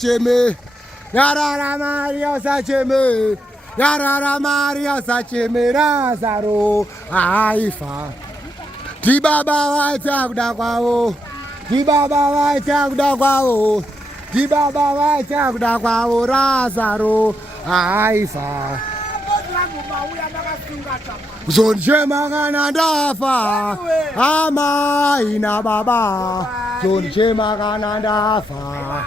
Jimmy, Yarara Maria Sacheme, Yarara Maria Sacheme, Razaro, Aifa. Dibaba waita kwao, Dibaba waita kwao, Dibaba waita kwao, Razaro, Aifa. Zonje magana dafa, ama ina baba. Zonje magana dafa.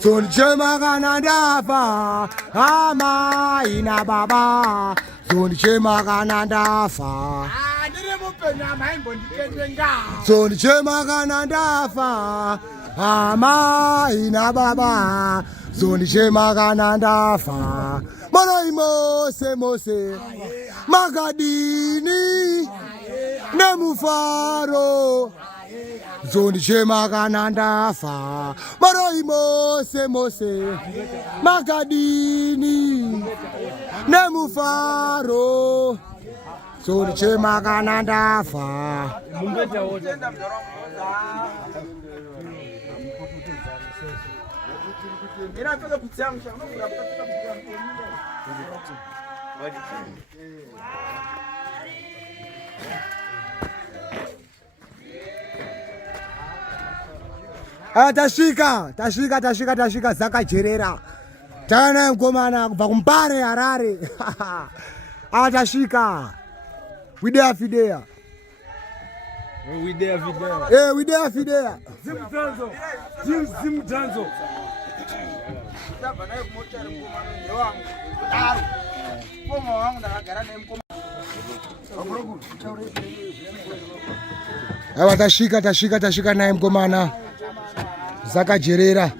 Zonje magana dafa, ama ina baba. Zonje magana dafa. Zonje magana dafa, ama ina baba. Zonje magana dafa. Maroi Mose, Magadini, Nemufaro, Zonje magana dafa. Maroi Mose, Magadini, Nemufaro, Zonje magana dafa. Tashika zakajerera. Tana mkomana kubva kumpare Harare. Tashika. We there Fidea. We there Fidea. Zimtanzo. Awa tashika naye mkomana zakajerera.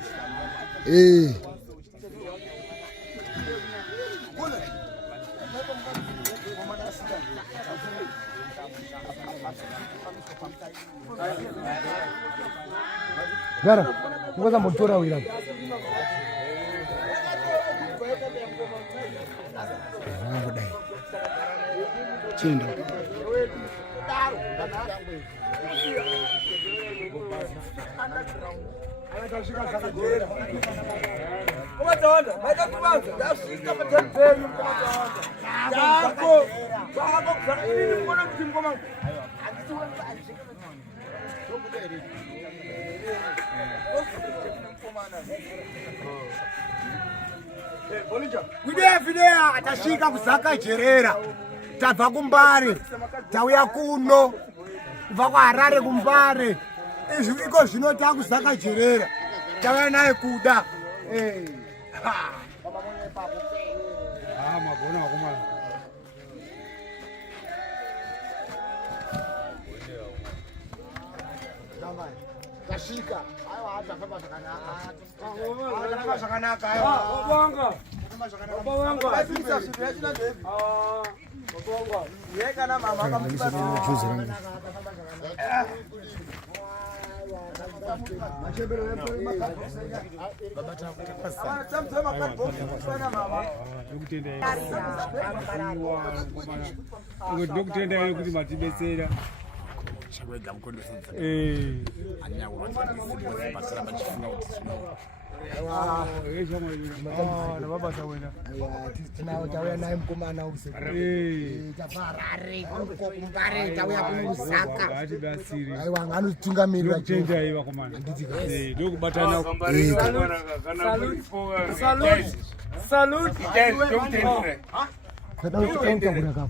Gara, ngoza motora wira. Chindo. Fidea atashika kusaka jerera. Tabva kumbare, tauya kuno, kubva kuHarare kumbare. Izvi iko zvino takusaka jerera. Tauya naye kuda. Magona wakomana. Tashika. Aiwa atafamba zvakanaka. Atafamba zvakanaka aiwa. Obanga. Obanga. Obanga. Yeka na mama akamtiba juzi. Ndokutenda kuti matibetsera. Chawega mkondo sasa. Anya urozwa basira bachifunga kuti na baba sawena. Tinao tauya naye mkomana usiku. Tafarare kumbare tauya kunuzaka. Bati basiri. Aiwa nganotungamirira chenda aiwa komana. Ndokubatana. Salute. Kada utenda kunaka.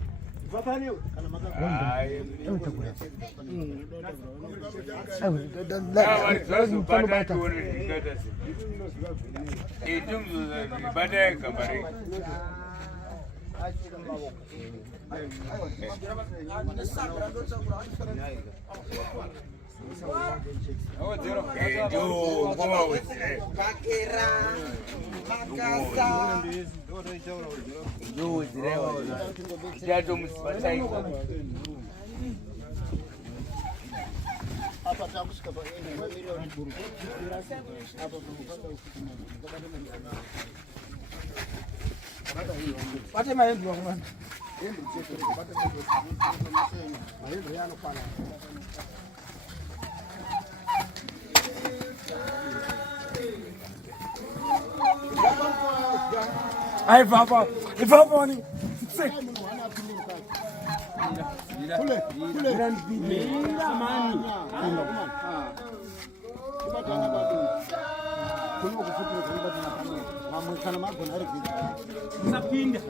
Bate maembe wangu. Ai baba. Baba ni. Kule. Mira mani. Sapinda.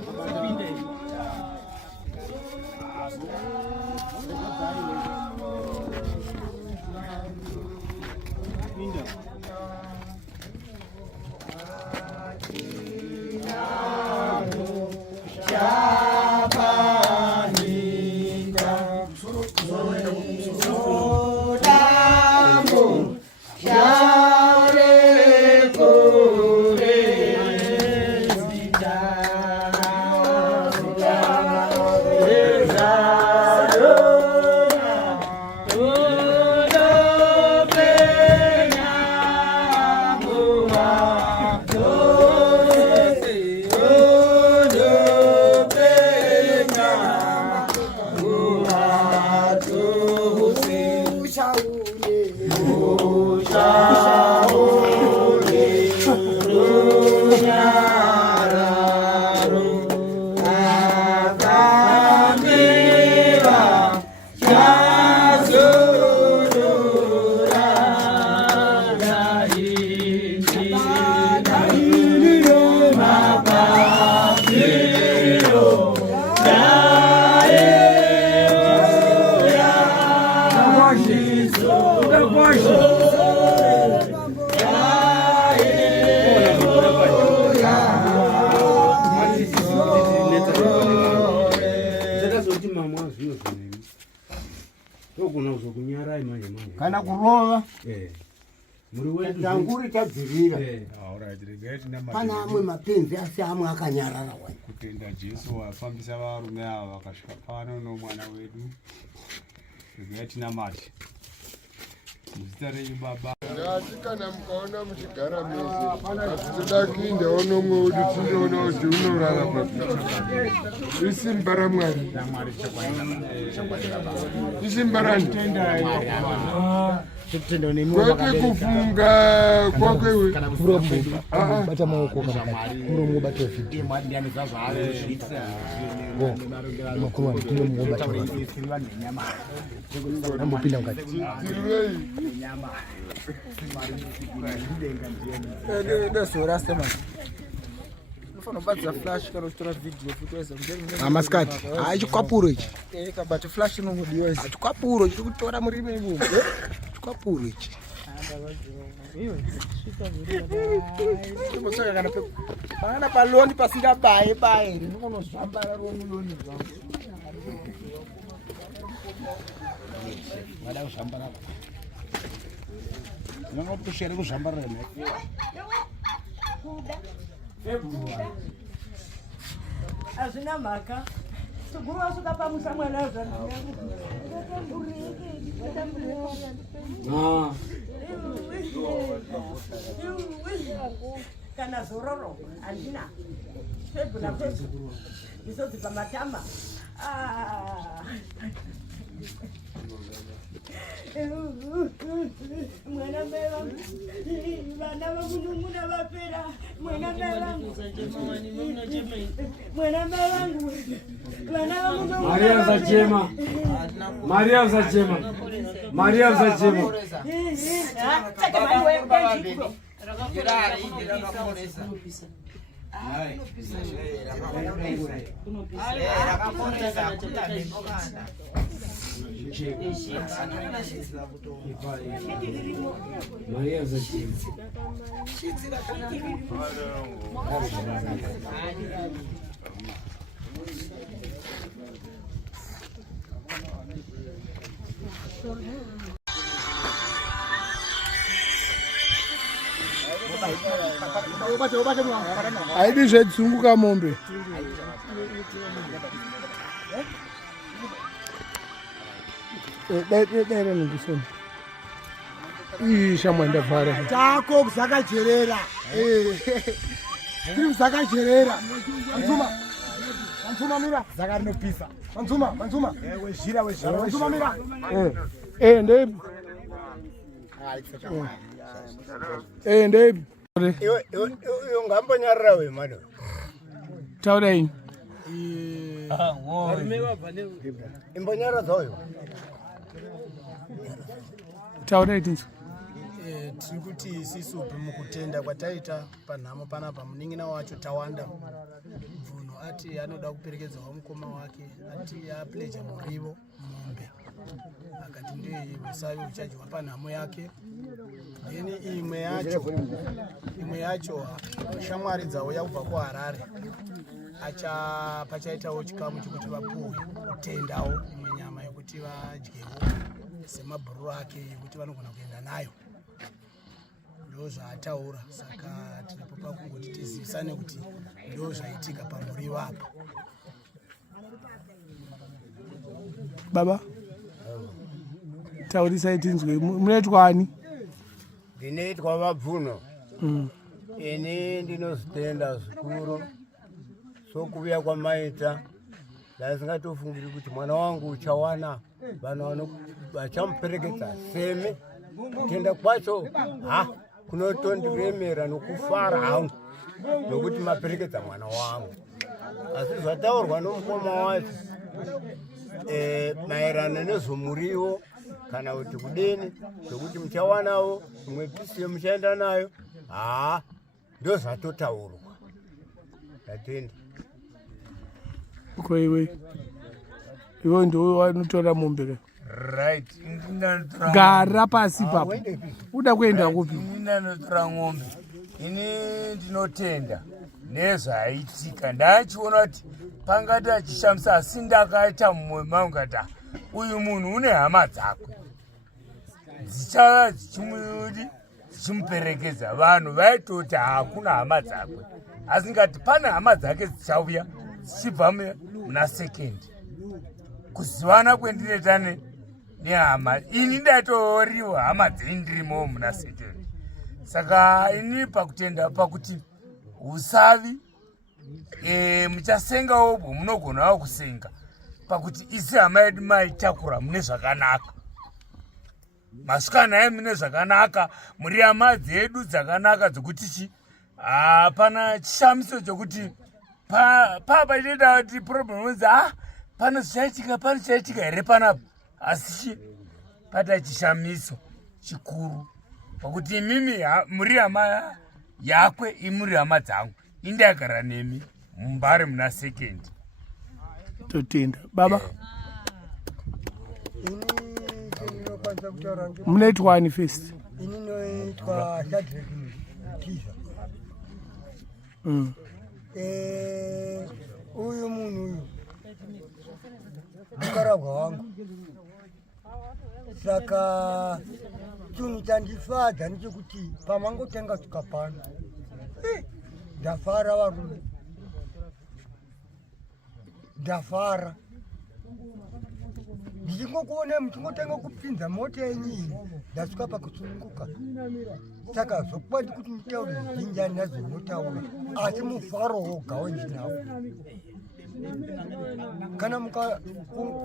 Kana kurova muri wedu tanguri tabvirira pana amwe mapenzi asi amwe akanyarara wani kutenda Jesu wafambisa varume ava vakasvika pano nomwana wedu yatina mati muzita renyu baba asi kana mukaona muchigara mese toda kuinda onomwe wedu tindoona kuti unorara papi isimba ramwari isimba rani kwete kufunga kwakwewe bata maoko muromo bata fiti makuru ndio mungu bata nambo pinda ngati sora sema nofana badza flash kana kutora video futoza amaskati achikwapuro ichi kabati flash inongodiwa izi achikwapuro chiri kutora murime imu achikwapuro ichi pana paloni pasingabaye baye ndinonozvambara romuloni zvangu vada kuzvambara ndinongotushere kuzvambara rene azvina mhaka suguru wasuka pamusa mwana kana zororo handina pebu napebu misodzi pamatama mwana mai vangu vana vamunumuna vapera mwana mai vangu mwana mai vangu vana vamunumuna Maria Zachema Maria Zachema Maria Zachema Maria Zachema haidi zvedzunguka mombe dai ningusoni ishamwa ndavhara tako kuzakajerera tiri kuzakajerera manzuma mira zakarinopisa manzuma wezhira manzuma mira ndeipi ndeipi iwe ungambonyarira we mano Taurei. Imbonyara dzoyo. Taurei tinzo. Tiri kuti sisupi mukutenda kwataita panhamo panapa munin'ina wacho tawanda Bvuno ati anoda kuperekedzawo mukoma wake ati apleja murivo mombe akati ndiye usavi uchadyiwa panhamo yake. Then imwe yacho shamwari dzauya kubva kuHarare pachaitawo chikamu chekuti vapuhwe kutendawo imwe nyama yekuti vadyewo semabhuru ake yekuti vanogona kuenda nayo. Ndo zvaataura, saka tiripo pakungoti tizivisane kuti ndo zvaitika pamurivo apa. Baba taurisai tinzwe, munoitwani? Ndinoitwa Vabvuno. Ini ndinozvitenda zvikuru sokuuya kwamaita ndasingatofungiri kuti mwana wangu uchawana vanhu vachamuperekedza seme. Kutenda kwacho kunotondiremera nokufara hangu nokuti maperekedza mwana wangu. Asi zvataurwa nomukoma wacho maererano nezvomurivo kana kuti kudeni zvokuti muchawanawo imwe pisi muchaenda nayo, ndo zvatotaurwa. Ndatenda. Iwe ndo wanotora mombe. Right. Gara pasi papo. Uda kuenda kupi? Ndinotora ng'ombe. Ini ndinotenda nezvaitika. Ndachiona kuti pangati achishamisa asi ndakaita mumwe mangu kati uyu munhu une hama dzakwe dzichava dzichimuperekedza. Vanhu vaitoti hakuna hama dzakwe, asi ngati pane hama dzake dzichauya dzichibva muna sekendi. Kuzivana kwendinoita nehama ini ndatoriwa hama dzendirimo muna sekendi. Saka ini pakutenda pakuti usavi muchasengawo munogonawo kusenga pakuti isi hama yedu maitakura mune zvakanaka. Masukana mune zvakanaka, muri hama dzedu dzakanaka dzokuti hapana chishamiso chokuti papa inoita kuti problem wenzi pane zvichaitika here panapa, asi pata chishamiso chikuru pakuti imimi muri hama yakwe imuri hama dzangu indagara nemi mumbari muna sekendi. Totenda. Baba munoitwani first? Ini noitwa Shadrack Tiza. Uyu munhu uyu mukarabwa wangu, saka chinhu chandifadza ndechekuti pamangotenga tukapana ndafara varume, ndafara ndichingokuona muchingotenga kupinza mota yenyini ndasvika pakusununguka. Saka zvokuva ndikuti mutaure zvinjani nazvinotaura, asi mufaro woga wendinawo. Kana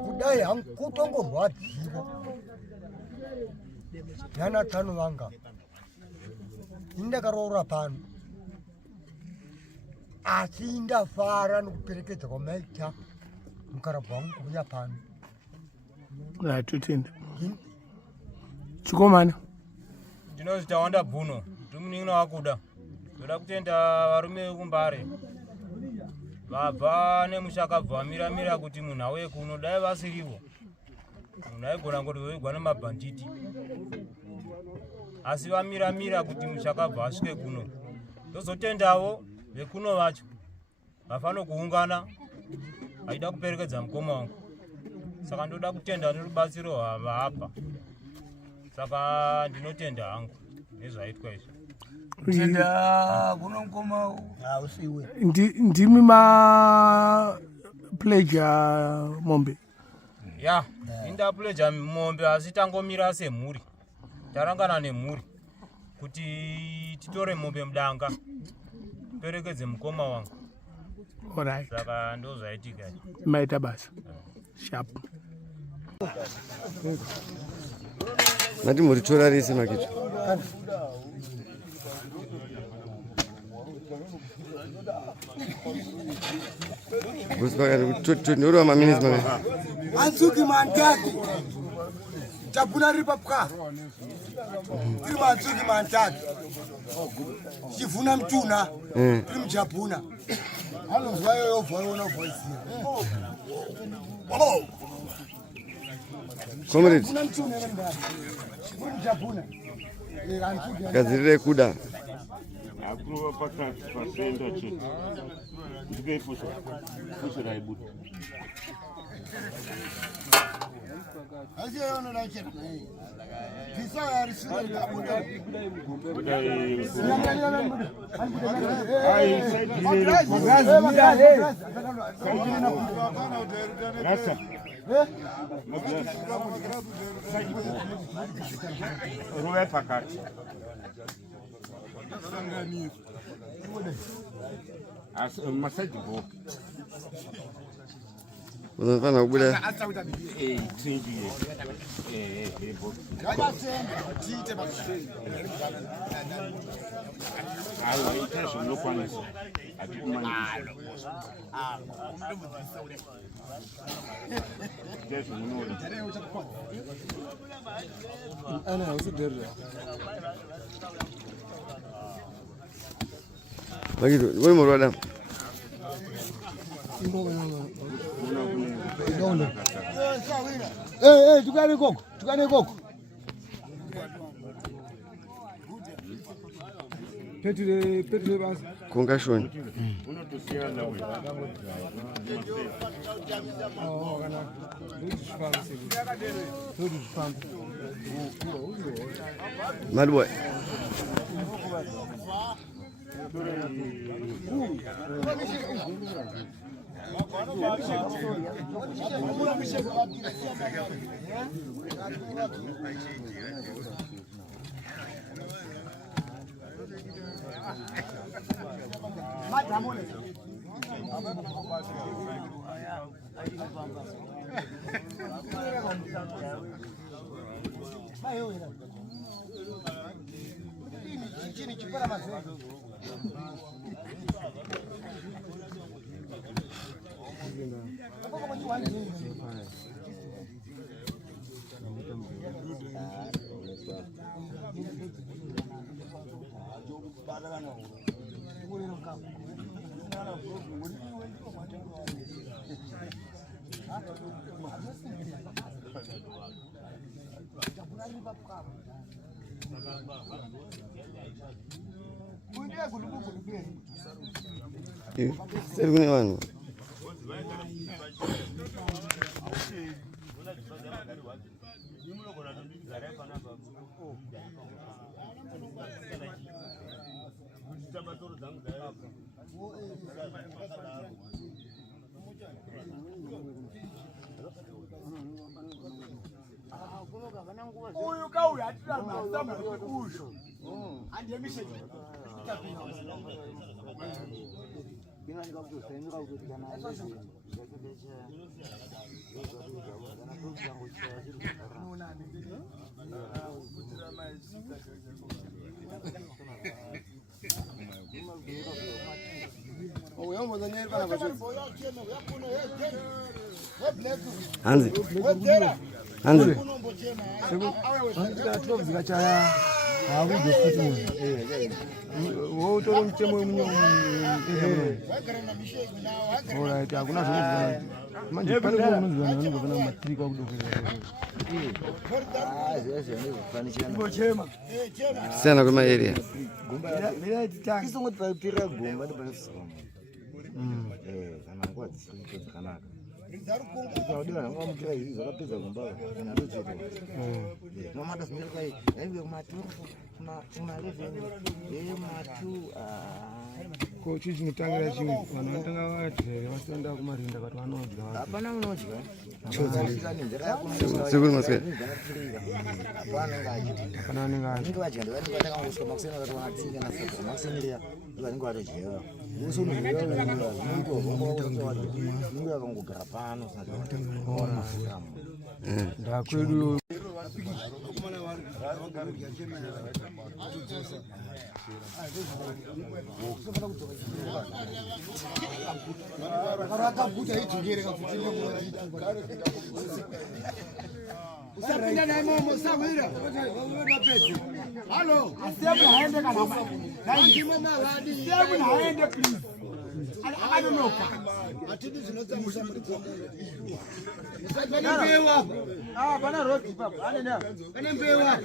kudai hangu kutongorwadziwa nana5 vanga ini ndakaroora pano, asi ndafara nokuperekedza kwamaita mukarabva wangu kuuya pano. Totenda. Chikomana ndinozita Wanda Bvuno, ndimunin'ina wakuda. Ndoda kutenda varume vekumbare vabva nemushakabva vamiramira kuti munhu auye kuno. Dai vasirivo munhu aigona ngoti veigwa nemabhanditi, asi vamiramira kuti mushakabva asvike kuno. Ndozotendawo vekuno vacho vafano kuungana vaida kuperekedza mukoma wangu. Saka ndoda kutenda nerubatsiro hapa. Saka ndinotenda hangu nezvaitwa izvi. Tenda kuno mukoma usiwe ndimi mapleja mombe. Ya, indapleja mombe, asi tangomira semhuri. Tarangana nemhuri kuti titore mombe mudanga perekedze mukoma wangu. Alright. Saka ndo zvaitika. Maita basa. Sharp. Nati muri tora rese makicho. Nuru maminis mame. Anzuki mantaki. Chapuna ripapka. Kiri anzuki mantaki. Chifuna mtuna. Kiri mchapuna. Halo zwayo yo voice. Oh. Comrade. Gazire kuda. Approva pakati pasenda che. Ndike fuso raibuta. Aje yono na chena. Kisa ya risura kabuda. Rasa. Ruwe pakati. As massage book. Unafanya kubuda. Tsinji. Book. Ayo intention no kwanis. Atikumani. Jesu munolo. Ana usiderra. Bagitu, wewe mrada. Tukane koko. Petule basi. Concussion. Unotusiana wewe. Kana. Mad boy. Sergune wanu. Uyu kauya atira masamba kusho. Andemishe. Anzi. Zikachaya hakude futhi wo tolo mtemo alright akuna zvinoziva manje pane kunoziva nokuvana matrika kudokerera Sana kwa area. kisongoti paipira gomba ndipanisoma kana nguva dzisiri zvakanaka Ukaudira nanga mukira izvi zvakapedza gomba kana rodzero. Nomada zvineka yaive maturufu kuma 11 matu ko chinotangira chimwe vanhu vanotanga vadya vasenda kumarinda kuti vanodya. Hapana unodya. Seguro masque. Hapana vanenge vadya vanenge vatangangosvika makuseni vakati vanatsinga nasaka makuseni vanenge vatodyeva. Uso unenge vakangogara pano ndakwedu Usapinda naye momo sawira. Halo, asiabu haende kana. Haindi mama wadi. Asiabu haende please. Anonoka. Atidi zinozamusa mliko. Kana mbewa. Bana roti papa. Anena. Kana mbewa.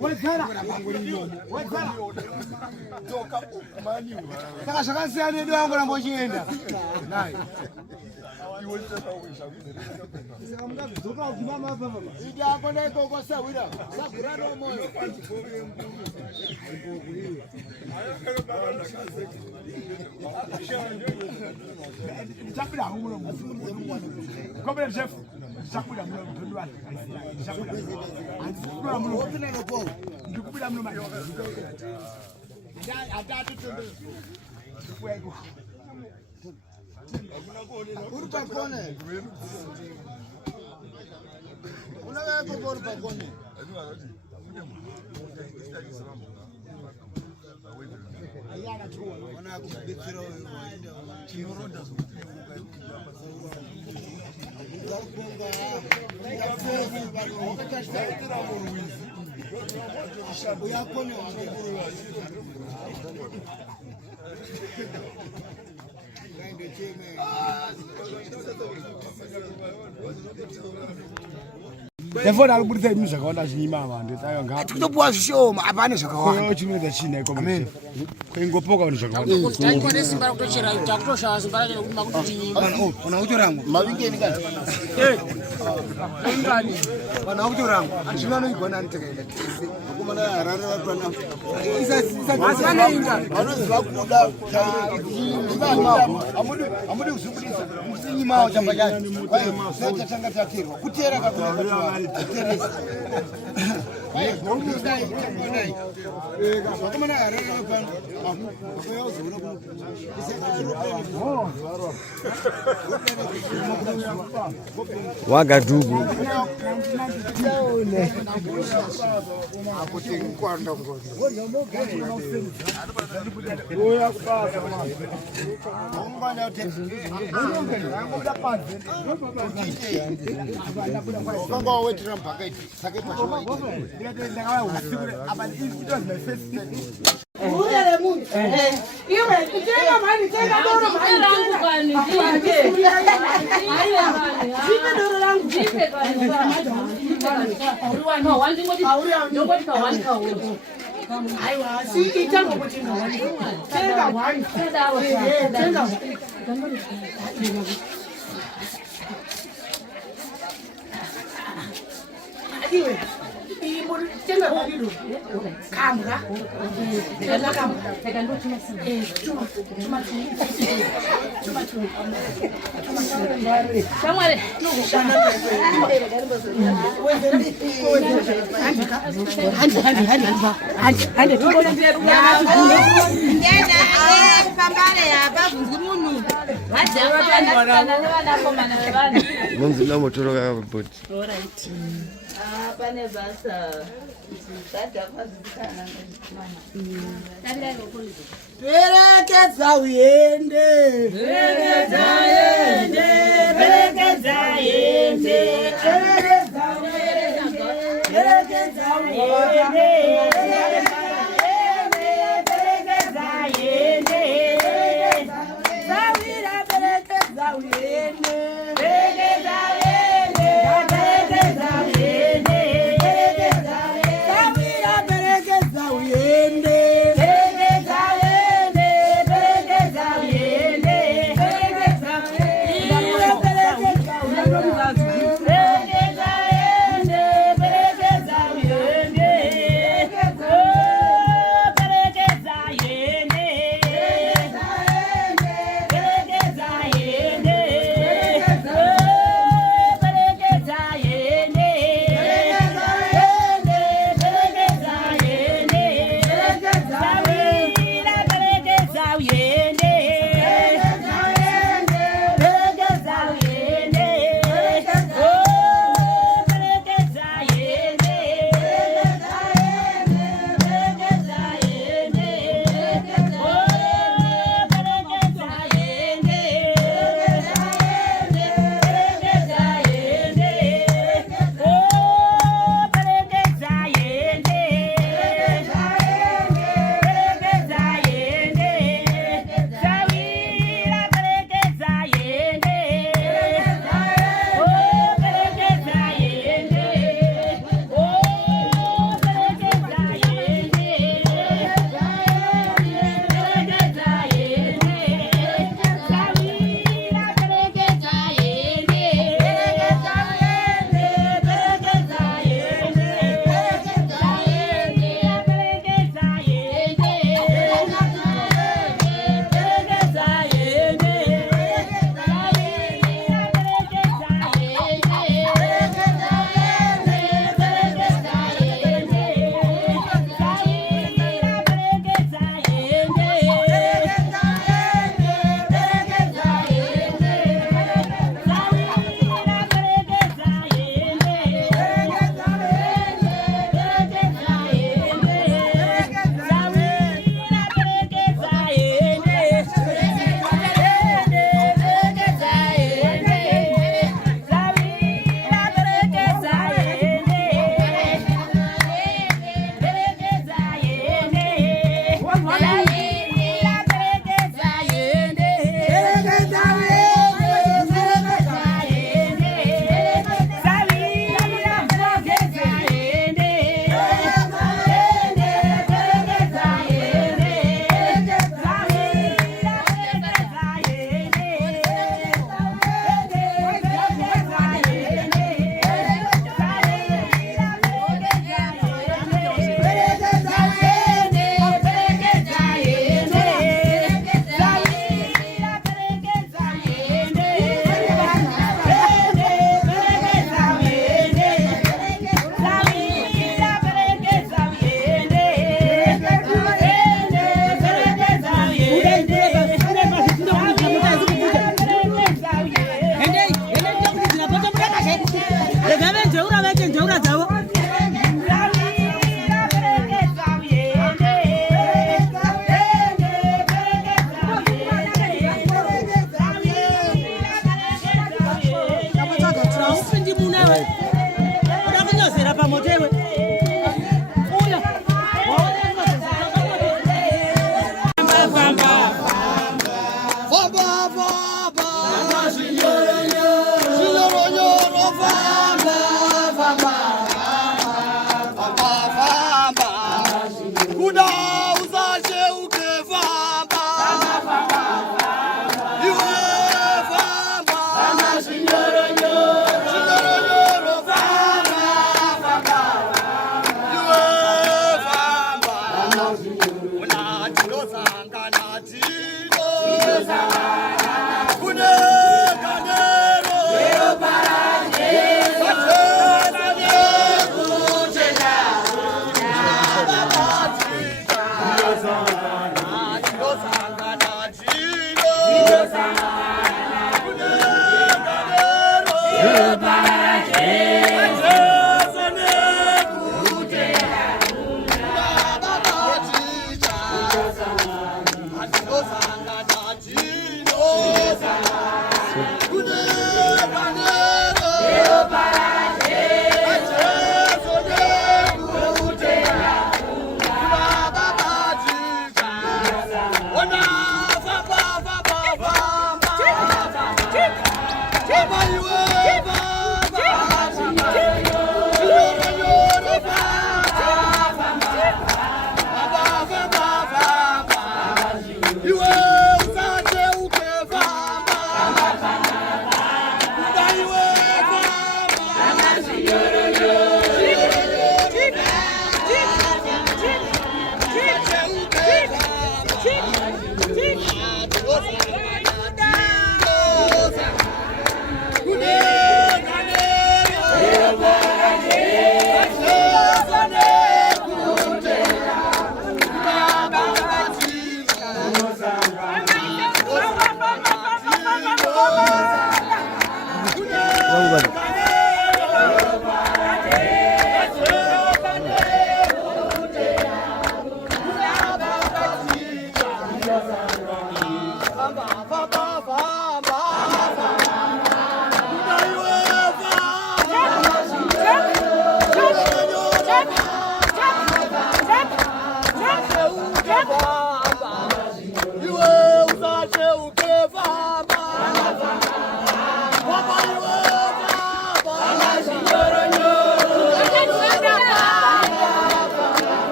Wezera. Wezera. Toka mani. Saka shaka siane ndo yangu na mbochienda. Nai. Saka kutoka ukimama hapa baba. Ija hapo na iko kwa sawira. Sakurano moyo. Chakula huko Kombe chef. Chakula mlo mtondo wake. Chakula mlo. Wote na ropo. Ndikubira mlo mayo. Atatu tondo. Fuego. Urupa kone. Unawe kwa urupa kone. Ayana tu wana kubikiro chiroronda Zakunga wakatashitira muruwizi uyakone ngaende cheme Therefore alibudisa inu zvakawanda zvinyima vanhu tayo ngapi titopuwa zvishoma apane zvakawanda ko chinoita china iko amen kwengopoka vanhu zvakawanda taikwane simba rakutochera takutoshawa simba racho nokuti makuti chinyima ona uchorangu mavingeni kati ingani ona uchorangu andina noigona antikaenda akomana harare vatwana asana ingani vanoziva kuda amudi kuzvibudisa chinyima chamba chacho kwaye sechatanga takirwa kutera kakuna Wagadugu pane basa perekedza uyende perekedza yende perekedza yende perekedza uyende perekedza uyende perekedza yende zawira perekedza uyende perekedza yende perekedza uyende Perekedza uyende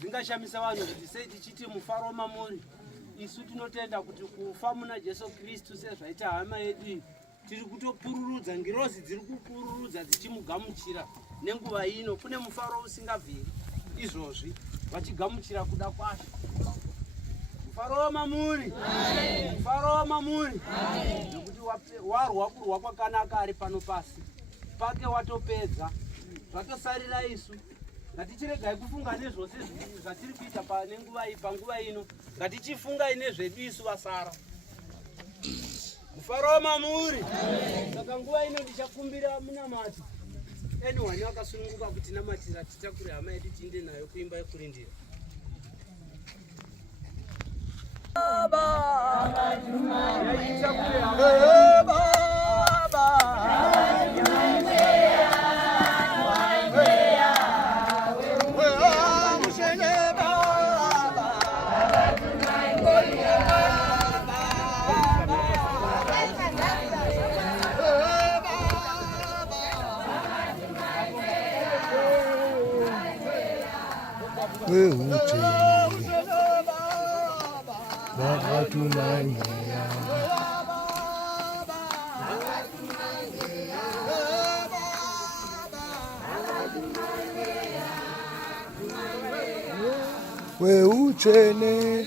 Zvingashamisa vanhu kuti sei tichiti mufaro wamamuri. Isu tinotenda kuti kufa muna Jesu Kristu sezvaita hama yedu tiri kutopururudza, ngirozi dziri kupururudza dzichimugamuchira nenguva ino. Kune mufaro usingabviri izvozvi vachigamuchira kuda kwasho. Mufaro wamamuri, mufaro wamamuri, nokuti warwa kurwa kwakanaka ari pano pasi pake watopedza, zvatosarira isu. Ngatichiregai kufunga nezvose zvatiri kuita panguva ino, ngatichifungai nezvedu isu vasara. Mufaro wamamuri. Saka nguva ino ndichakumbira munamati anyone wakasununguka kuti namatira titakure hama yedu tiende nayo kuimba yekurindira. Uchene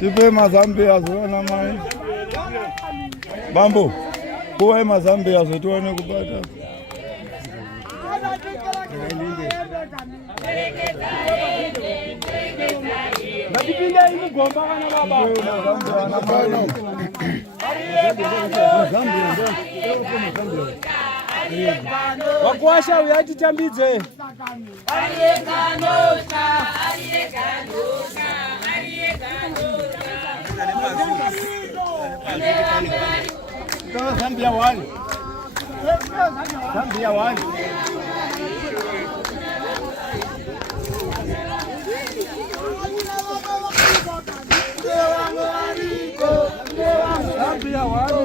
Tipe mazambi azona mai. Bambo. Kuwa mazambi azo tuone kupata. Ndipinda imugomba kana baba. Wakuasha uyati tambidze. Zambia wali. Zambia wali. Zambia wali.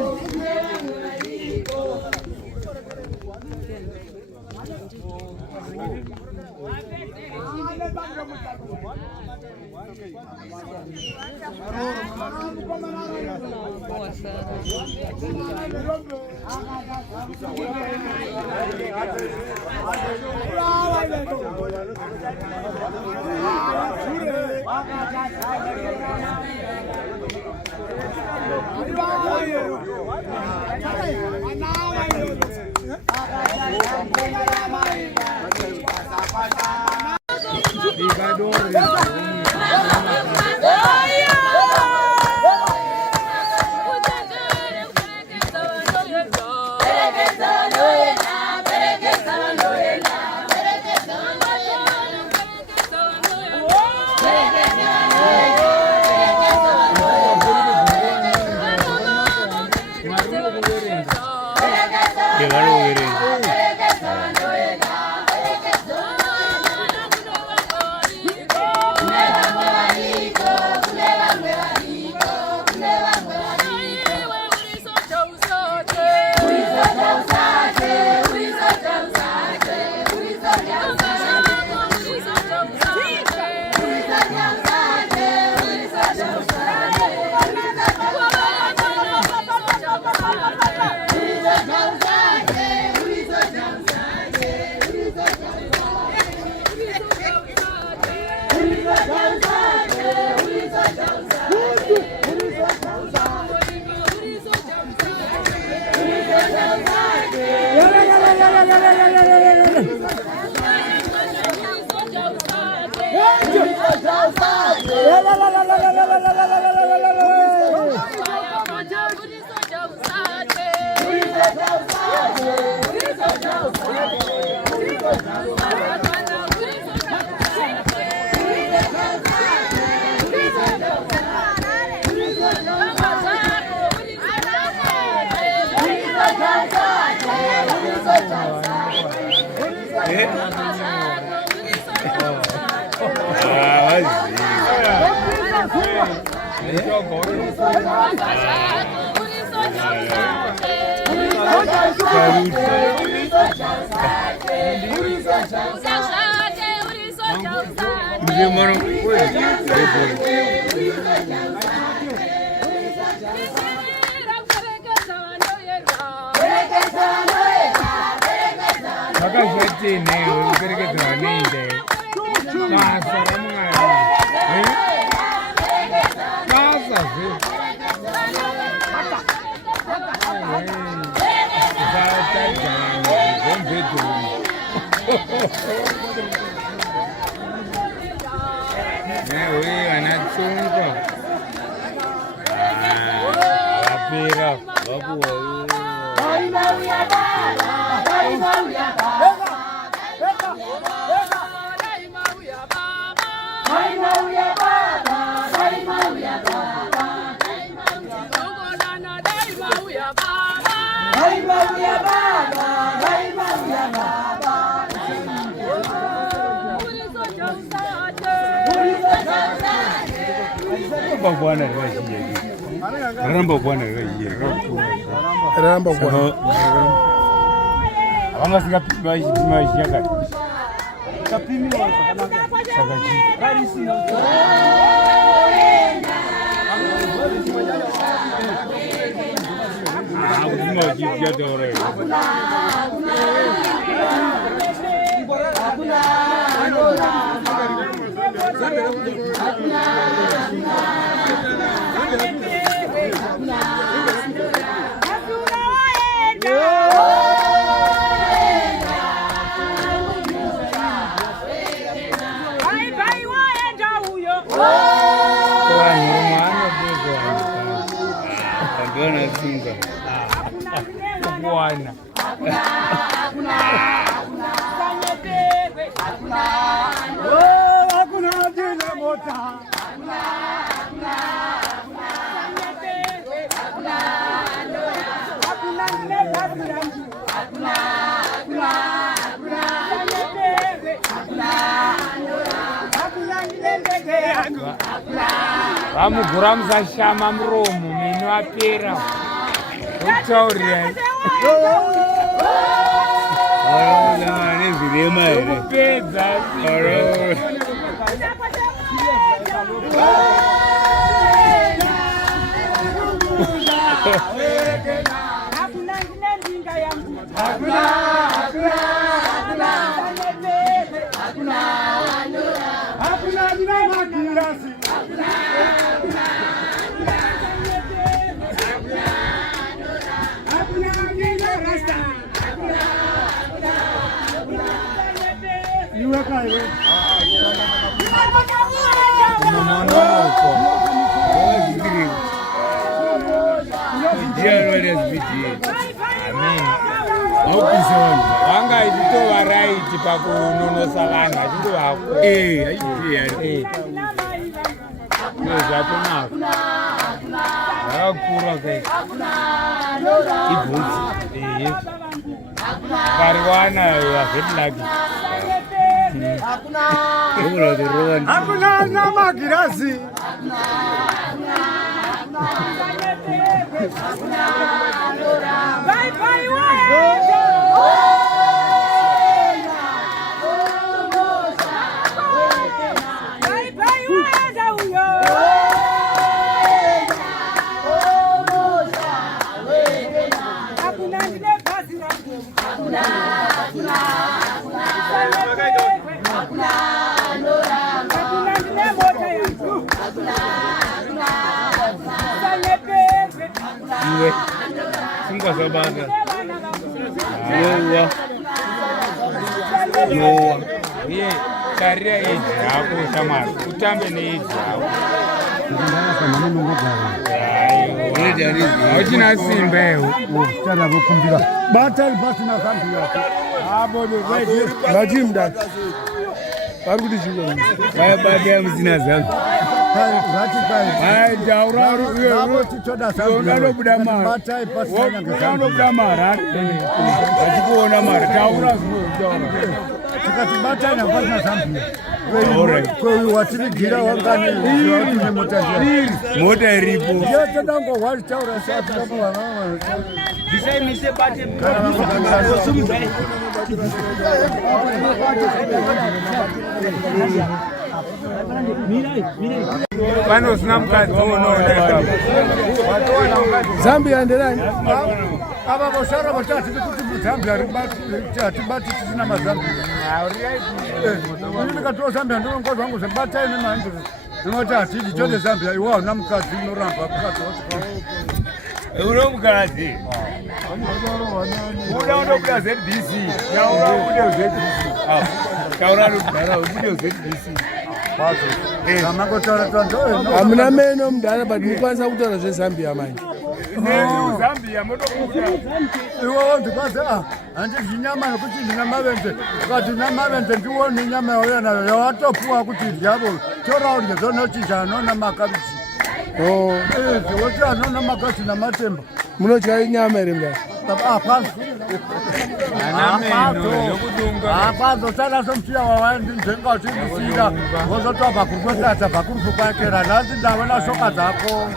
Vamugura musashama muromo meno apera utaurira nezvirema here kupedza wanga ichitova raiti pakunonosa vanhu achindovako zvatonaka zvakakura kai ibvudzi pariwana hazvetilaki hakuna namagirazi Singazabanga yowa uye tarira eji yako shamwari utambe neeji yako hauchina simba ewo kumbira batai pasina zambia vachimda vari kuti chii vayabata musina zambia vanobuda mari vachikuona mari taura tikati batai napasina zambia watirigira wangane mota iripo yatadangowalitaura Disaimise bate pano usina mukadzi Zambia nderani ava voshara vatati kuti muzambia hatibati tisina mazambia ini ndikatiwa zambia ndinongoza wangu zebatai nemanje ndinoti hatidi chode zambia iwa una mukadzi unoramba mukadzi uno mukadzi uda undobuda ZBC taura ubude ZBC taura kudara ubude ZBC hamuna meno mudala but mukwanisa kutaura zvezambia manje Zambia motokuda iwo ndikwaza handidyi nyama nokuti ndina mavenze ukati na mavenze ndiwoni nyama yauya nayo yawatopuwa kuti dyavo toraudye zonochinja anona makabichi woti anona makabichi namatemba munodya nyama iri mudala apazo tana somchiya wawaindinzenga uchindisira wozotobva kurikotata bva kurikupakera nhasi ndavona shoka dzako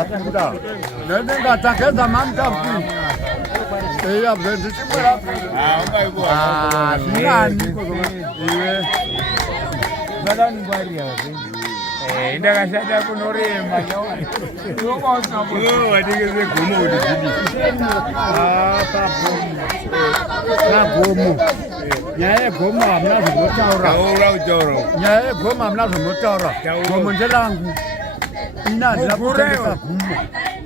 akunda nenengatageza mamtafi eya bvendichibwera zvinani iwe ndakashata kunorema watingeze gomo kuti pagomo nyaya yegomo hamuna zvinotaura nyaya yegomo hamuna zvinotaura gomo nderangu ina handina kutengesa gumo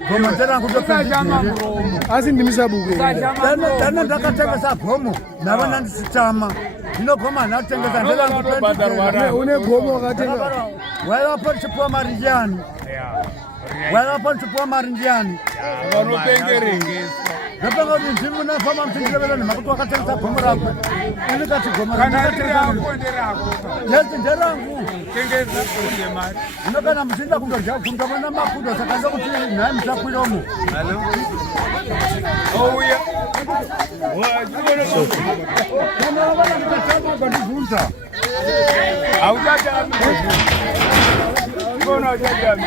gomo nderangu ndopenzigere asi ndimisabuke dana ndakatengesa gomo ndavana ndisitama zvino gomo handina kutengesa nderangu une gomo wakatenga waivapo ndichipuwa mari ndiani waivapo ndichipuwa mari ndiani vanopengerengesa ndapanga kuti ndimunafamba muchindirevera nemakuti wakatengesa gomo rakwe ini kati gomo yesi nderangu zvino kana muchinda kundodya kundovana makudo saka ndokuti nhai muchakwiromo ouya ndibvunza autatami kona utatami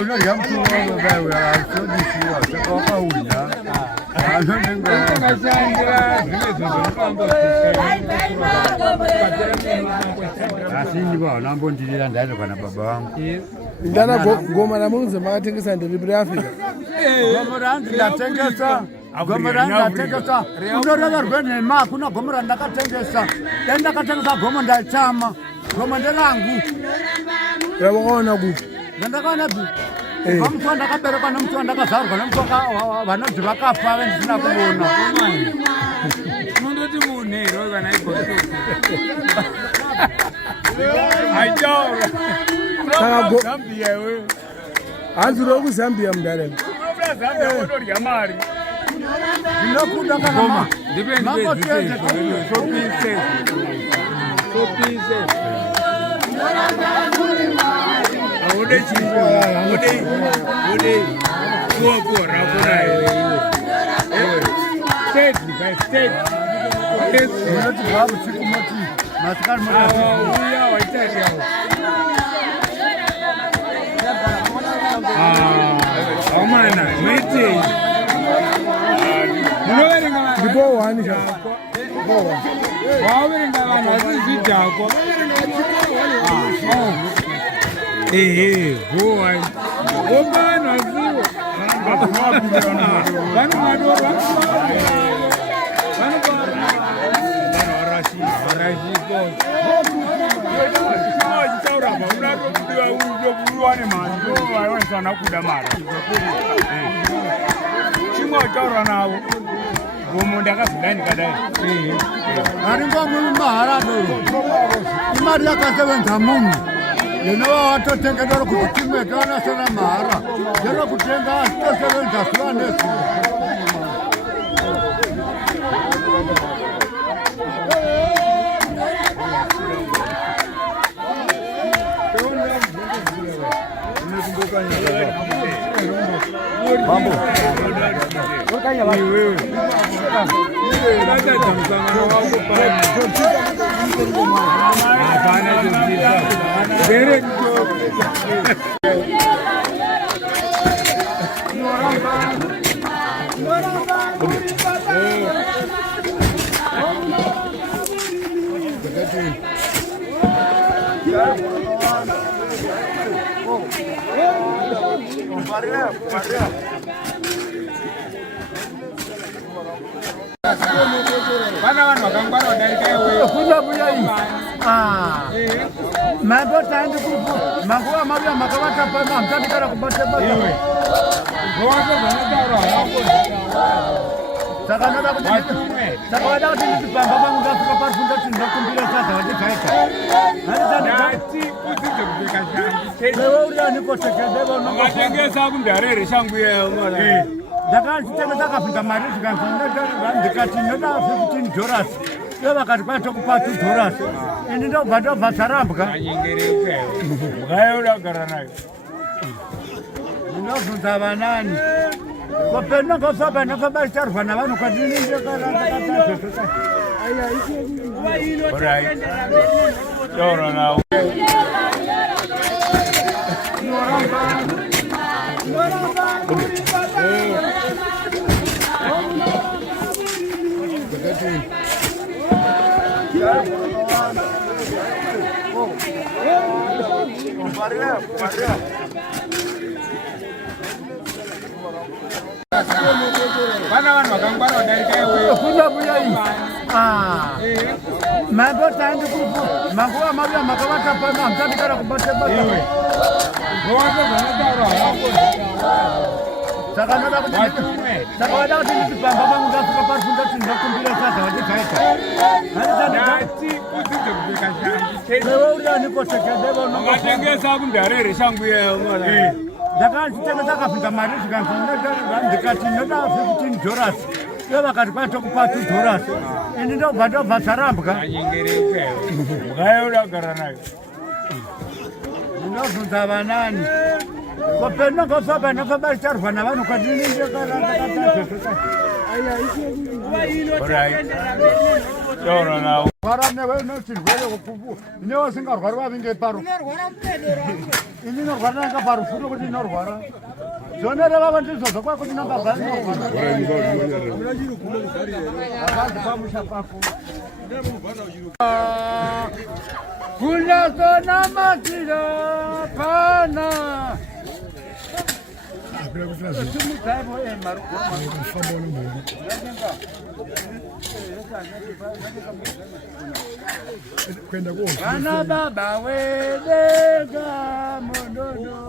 unodya mutuwavo vaiwe asodisiwa saka wakaunya anonengaashandira zvimwe zvozvinofamba asi ndivo haunambondirira ndaito kana baba vangu ndana goma ramunzi makatengesa ndiripi reafrica gomo ranzi ndatengesa gomo ranzi ndatengesa unoreverwe nhema hakuna gomo randakatengesa dai ndakatengesa gomo ndaitama gomo nderangu ravakaona kuti ndandakaona bi kubva muti wandakaberekwa nemuti wandakazarwa nemuti vanonzi vakafa vendisina kuona unondoti munhero kana igoto aitaura zambia iweyo hanzi uri kuzambia mudare unobuda zambia wotodya mari ndinokuda kana ndipendipeze ode chimbo ode kuoko rakona state by state unoti bvavu chikumoti masikari uya waitariawo amana maitei munoverenga ndipo wani waverenga vanhu vasizvidhako ehe boy ombana wasiwo vanhu madoro wane mari vaisana kuda mara chimwe wataura navo gomo ndakazodai ndikadai haringomwe mahara doro imari yakasevenza munhu inova watotengetora kuti timwe toanasena mahara chero kutenga asi tosevenza zuva nezuva. Mambo. Kaya wewe. Vana vanhu vakangwara kudarika iwewe. Kuda buya iyi. Mambo taende kupo. Manguva mabuya makavata pano hamtandikara kubate bata. Iwe. Ngowacho zvanotaura hako. Saka ndoda kuti saka wada kuti ndipamba pangu ndafika parifunda kuti ndinokumbira sadza wandibvaita. Ndati udzidze kupfeka shangu. Wewe uri aniko sekedeva unonga. Ungatengesa kundarere shangu yeyo mwana. Ndakazvitengesa akabvunza mari zvikanzi ndikati ndoda $15. Ivo vakati kwatokupa $2. Ini ndobva ndobva zvarambwa. Anyengereke. Mukayeuda kugara nayo. Ndinobvunza vanani. Kopendongofamba ndofamba richarwa navanhu kwandini ndakatazotoka. Alright. Taura nawo. Vana vanhu vakangwara kudarika iwewe. Kuda buya iyi. Mambo taende kupo. Manguva mabuya makavata pano hamtandikara kubate bata. Iwe. Ngowacho zvanotaura hako. Saka ndoda kuti saka wada kuti ndipamba pangu ndafika parifunda kuti ndinokumbira sadza wandibvaita. Ndati udzidze kupfeka shangu. Wewe uri aniko sekedeva unonga. Ungatengesa kundarere shangu yeyo mwana. Ndakazvitengesa akabvunza mari zvikanzi ndikati ndoda $15. Ivo vakati kwatokupa $2. Ini ndobva zvarambwa. Anyengereke. Mukayeuda kugara nayo. Ndinobvunza vanani. Kopendongofamba ndofamba richarwa navanhu kwandini ndakatazotoka. Alright. Taura nawo. Rwara newe nechirwere kupupu. Inewo usingarwari vavinge paro. Ini norwara nanga paro futi kuti inorwara. Zvonere vava ndizvozvo kwako ndinongabva ndinorwara. Akazi pamusha pako. Kunasonamatira pana. Kana baba wedeka mondono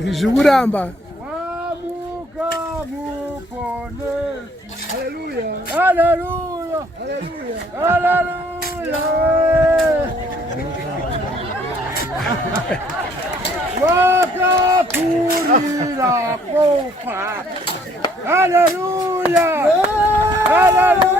Zvikuramba. Wamuka muponesi. Haleluya. Haleluya. Haleluya. Wakapurira kofa. Haleluya. Haleluya.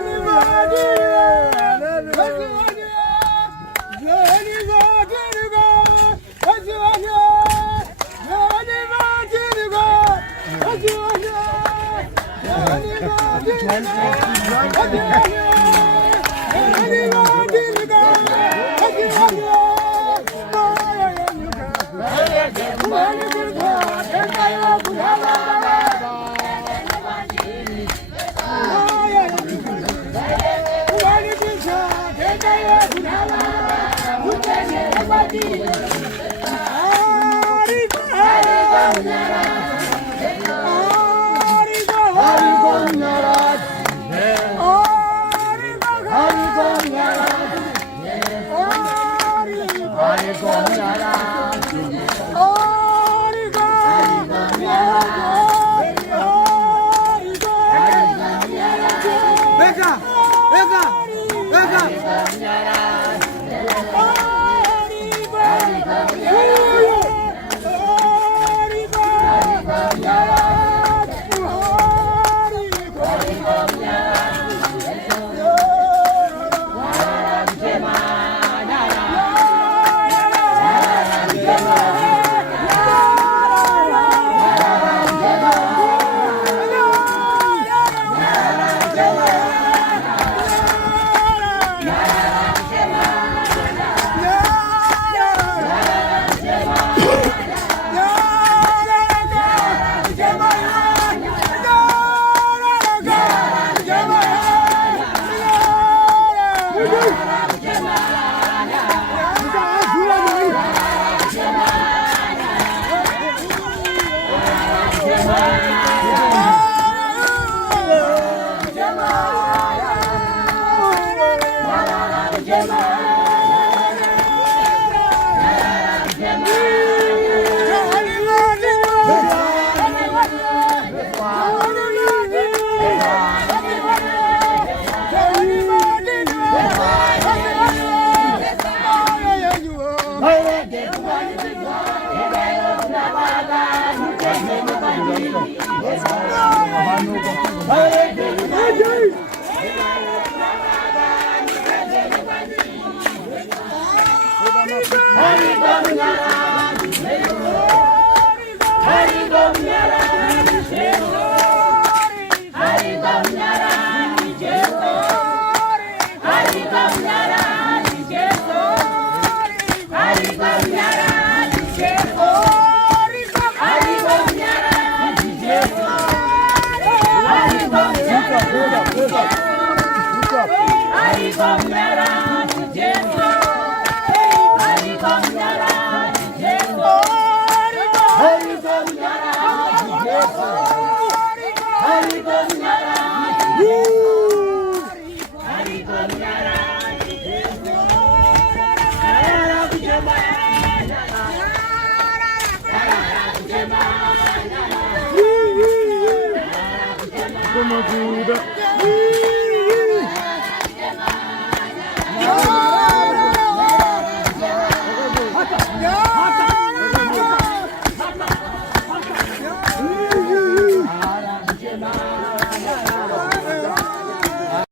Como